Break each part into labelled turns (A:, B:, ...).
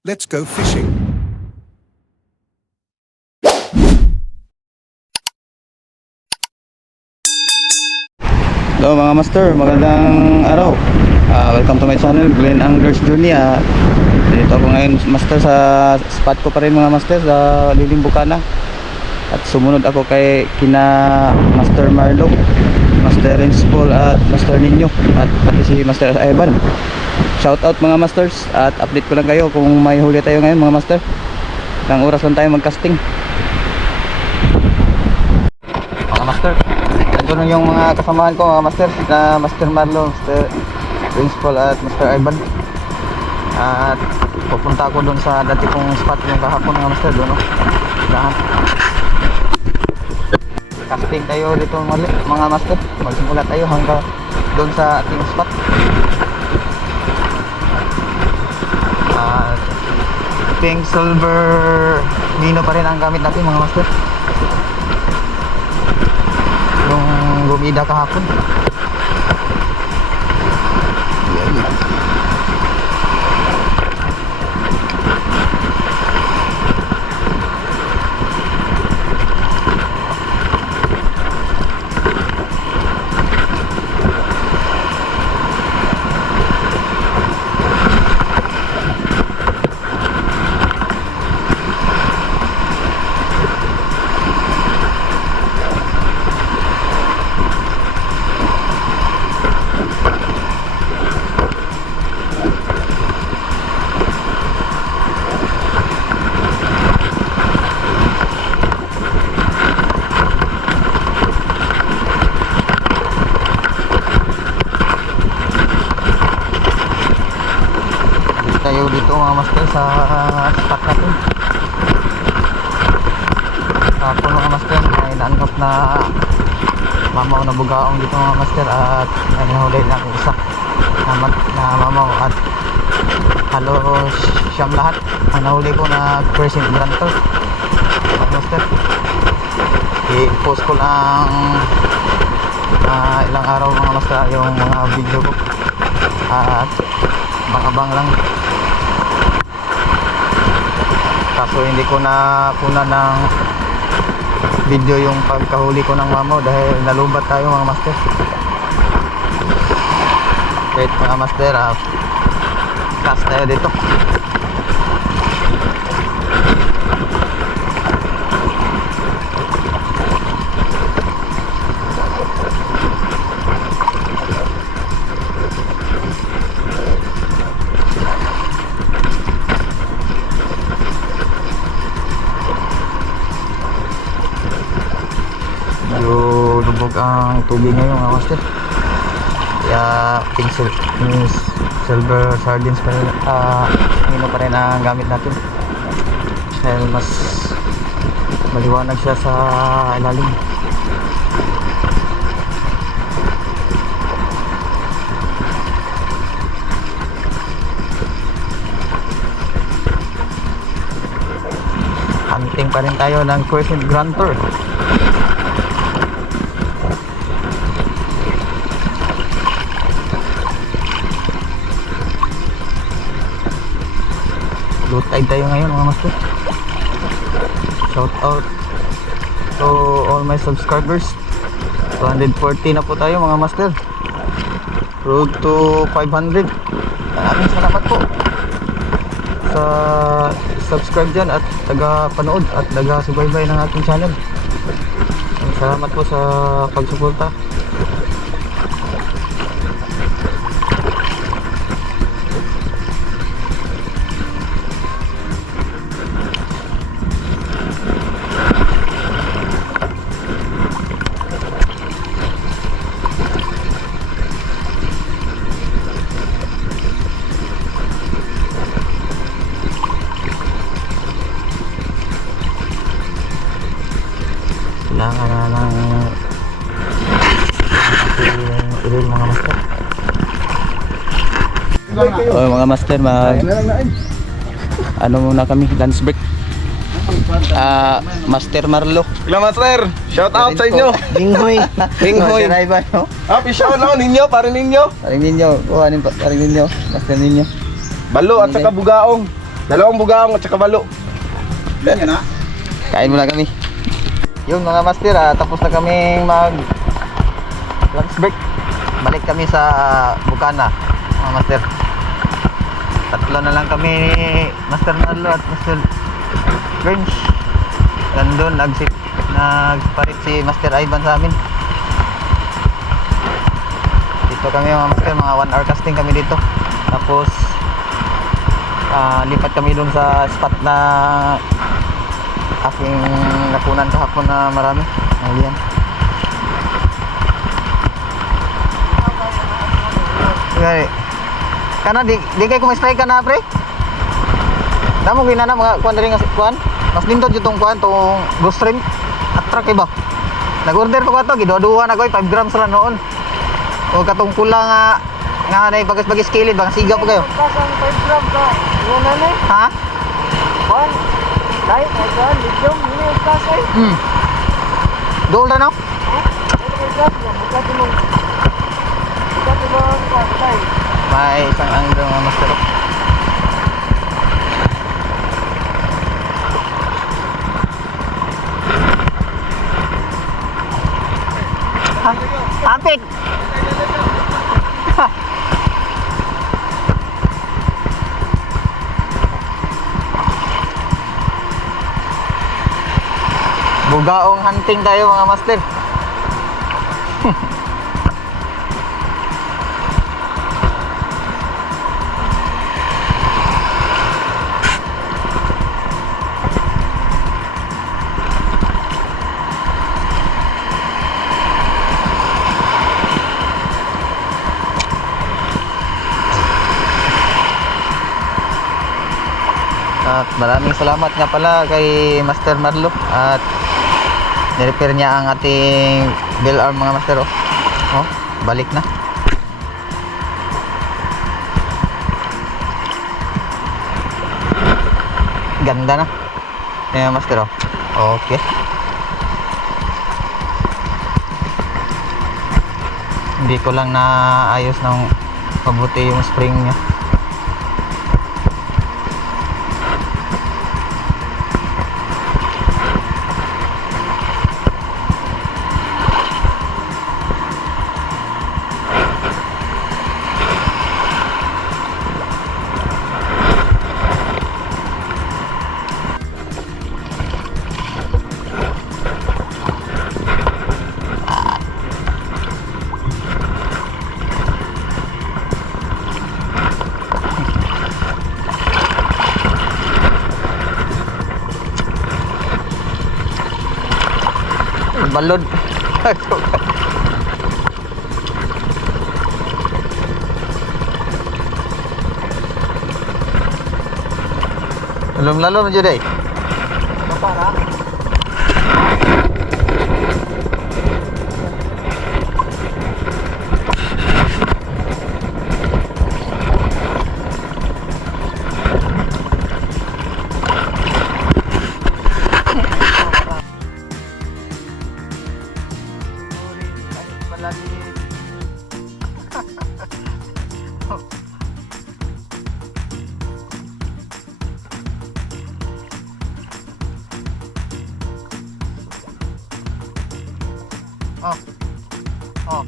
A: Let's go fishing.
B: Hello mga master, magandang araw. Ah, welcome to my channel, Glenn Anglers Journey. Ah, dito ako ngayon master sa spot ko pa rin mga master sa Lilim Bukana. At sumunod ako kay kina Master Marlo, Master Renz Paul at Master Ninyo at pati si Master Ivan. Shout out mga masters at update ko lang kayo kung may huli tayo ngayon mga master. Ilang oras lang tayo mag-casting. Mga master, ito na yung mga kasamahan ko mga master na Master Marlo, Master Principal at Master Ivan at pupunta ako doon sa dati kong spot yung kahapon mga master doon no? Casting tayo dito mga master magsimula tayo hanggang doon sa ating spot pink silver nino pa rin ang gamit natin mga master yung gumida kahapon Yan. tayo mamaw na bugaong dito mga master at may nahuli na akong isa na, mat- na mamaw at halos siyam lahat. Ang ko na person grantor mga master i-post ko lang ah, ilang araw mga master yung mga video ko. At abang-abang lang. Kaso hindi ko na kuna ng video yung pagkahuli ko ng mamo dahil nalubat tayo mga master. Wait mga master ah, cast tayo dito ang tubig ngayon mga master kaya pink sil silver sardines pa rin. Ah uh, pa rin ang gamit natin? Dahil mas maliwanag siya sa ilalim. Hunting pa rin tayo ng crescent grantor low tide tayo ngayon mga master. Shout out to all my subscribers. 240 na po tayo mga master. Road to 500 maraming salamat po sa subscribe dyan at taga panood at taga subaybay ng ating channel. Salamat po sa pagsuporta oh, mga master mag ano muna kami lunch break ah Master Marlo
C: Hello Master, shout out sa inyo.
B: Dinghoy
C: Dinghoy.
B: Master Ivan no?
C: Happy shout out ninyo, pare ninyo.
B: Paring ninyo oh, ano pa ninyo Master ninyo
C: Balo at saka bugaong. Dalawang bugaong at saka balo.
B: Kain muna kami. Yun mga master, ah, tapos na kami mag lunch break. Balik kami sa Bukana, mga master. Tatlo na lang kami Master Marlo at Master Grinch. Nandun, nagsit, nagparit si Master Ivan sa amin. Dito kami mga master, mga 1 hour casting kami dito. Tapos, ah, lipat kami dun sa spot na aking napunan kahapon na marami ng liyan. Kana di di kay kumistrike ka na pre. Damo ginana mga kuan diri nga kuan. Mas nindot jud tong kuan tong ghost stream. Attract kay ba. Nag-order ko ato giduwa na ko 5 grams lang noon. O katong pula nga nga na bagas-bagis kilid bang siga pa kayo.
A: Kasang 5 gram ka. Una na.
B: Ha?
A: Kwan. Dahil ay kan medium ang kasay.
B: Hmm. Dol na no?
A: 5 gram lang. Magkati mong Magkati mo ang kasay.
B: May isang anglo nga master. Ha? Apit! Bugaong hunting tayo mga master. Maraming salamat nga pala kay Master Marlo at nirepair niya ang ating bell arm mga master oh. oh balik na. Ganda na. Ayan master oh. Okay. Hindi ko lang naayos ng mabuti yung spring niya. bắn luôn. Lùm lắm lắm
A: chưa
B: đây? Oh.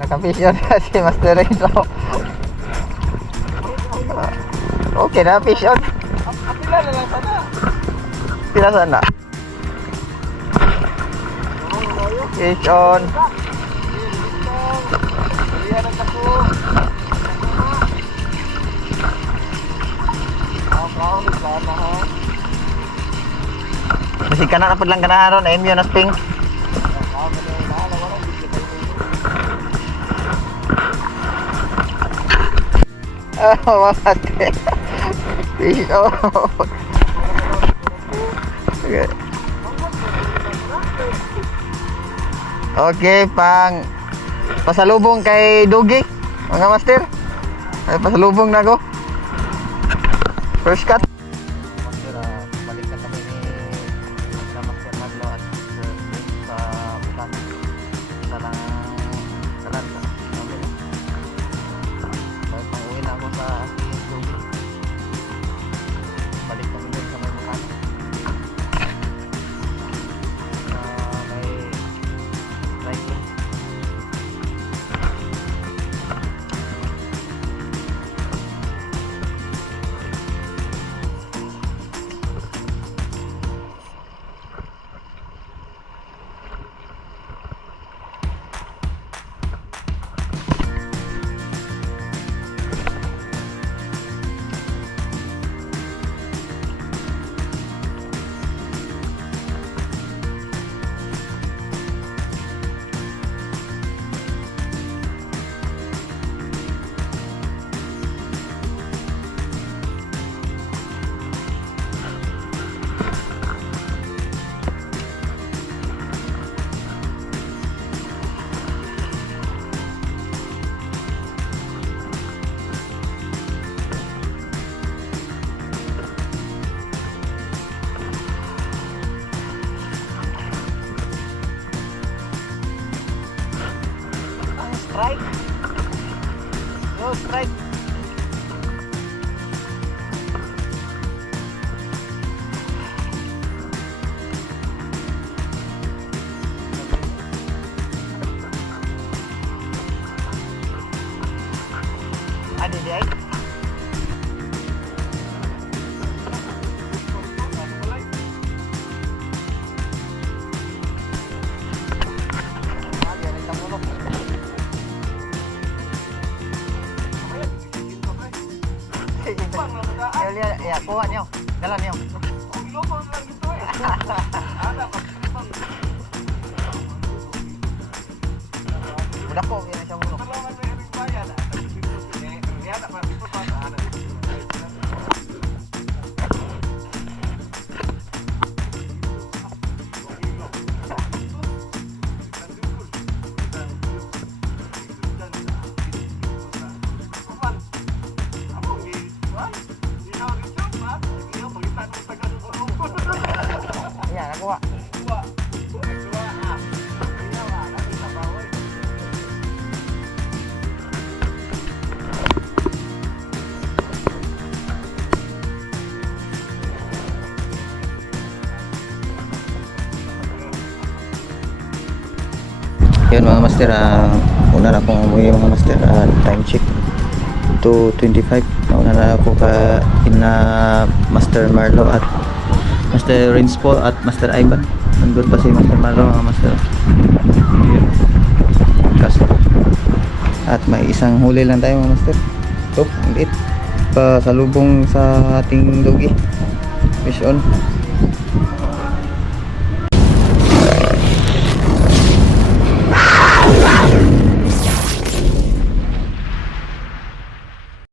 B: Nakafish yun si Master Renzo. Okay na, fish on.
A: Apila na lang sana.
B: Sila sana.
A: Sana ha.
B: Masih ka na kapag lang ka na ron. Ayun yun, nasping.
A: Ang kaon na ka
B: Oh, mate. Fish on. Okay. Okay, pang pasalubong kay Dugi. Mga master, ay pasalubong na ako. First cut. Strike. Yo, strike. Yun mga master, ah, una na akong umuwi mga master, ah, time check 2.25 nauna na ako ka ina Master Marlo at Master Rinspo at Master Ivan. Nandun pa si Master Marlo mga master. Yun. at may isang huli lang tayo mga master. Ito, ang liit. Pa salubong sa ating dogi fish on